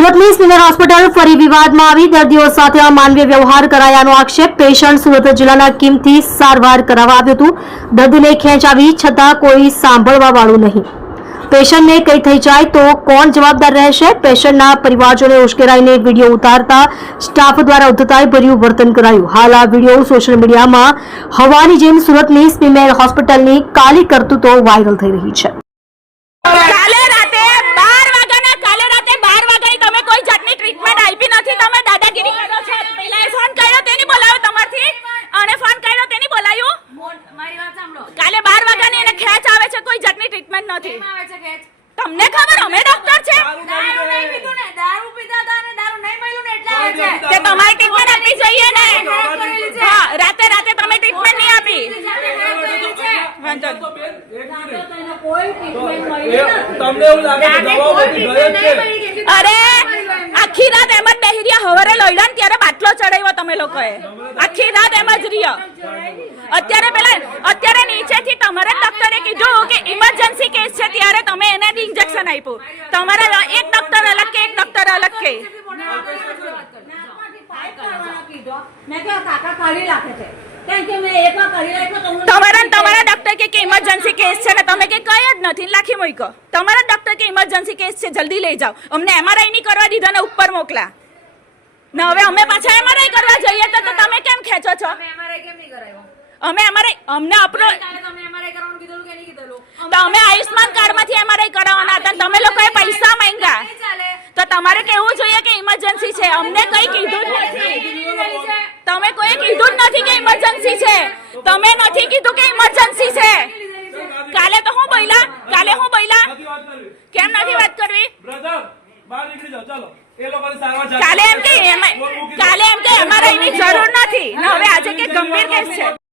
સુરતની civil hospital ફરી વિવાદમાં આવી દર્દીઓ સાથે અમાનવીય વ્યવહાર કરાયાનો આક્ષેપ પેશન્ટ સુરત જિલ્લાના કિમથી સારવાર કરાવવા આવ્યું હતું। દર્દીને ખેંચ આવી છતાં કોઈ સાંભળવા વાળું નહીં। પેશન્ટને કંઈ થઈ જાય તો કોણ જવાબદાર રહેશે? પેશન્ટના પરિવારજોને ઉશ્કેરાઈને વિડીયો ઉતારતા સ્ટાફ દ્વારા ઉદ્ધતાઈ ભર્યું વર્તન કરાયું। હાલ આ વિડીયો સોશિયલ મીડિયામાં હવાની જેમ સુરતની સિવિલ હોસ્પિટલની કાલી કરતૂતો વાયરલ થઈ રહી છે। તમને ખબર અમે ડોક્ટર છે દારૂ નહીં પીધું ને દારૂ પીતા હતા ને દારૂ નહીં મળ્યું ને એટલે આવે છે તે તમારી ટ્રીટમેન્ટ આપવી જોઈએ ને હા રાતે તમે ટ્રીટમેન્ટ નહીં આપી કોઈ ટ્રીટમેન્ટ મળી તમને એવું લાગે દવાઓ બધી ગયે છે અરે આખી રાત એમ જ બેહી રહ્યા હવારે લઈડાન ત્યારે બાટલો ચડાવ્યો તમે લોકોએ આખી રાત એમ જ રહ્યા અત્યારે નીચેથી તમારા ડોક્ટરે કીધું કે ઇમરજન્સી કેસ છે ત્યારે તમે એને ઇન્જેક્શન આપ્યું તમારા એક ડોક્ટર અલગ કે એક ડોક્ટર અલગ કે તમારા ડોક્ટર કે ઇમરજન્સી કેસ છે ને તમે કે કઈ જ નથી લાખી મોઈકો તમારા ડોક્ટર કે ઇમરજન્સી કેસ છે જલ્દી લઈ જાઓ અમને એમઆરઆઈ નહીં કરવા દીધા ને ઉપર મોકલા ને હવે અમે પાછા એમઆરઆઈ કરવા જઈએ તો તમે કેમ ખેંચો છો અમે અમને અપલોડ તો અમે આયુષ્માન કાર્ડ માંથી એમઆરઆઈ કરાવવાના હતા તમે લોકોએ પૈસા માંગ્યા તો તમારે કેવું જોઈએ કે ઇમરજન્સી છે અમને કઈ કીધું જ નથી તમે કોઈ કીધું જ નથી કે ઇમરજન્સી છે તમે નથી કીધું કે ઇમરજન્સી છે કાલે હું બોલ્યા કેમ નથી વાત કરવી કાલે એમ કે એમઆરઆઈ ની જરૂર નથી ને હવે આજે કે ગંભીર કેસ છે।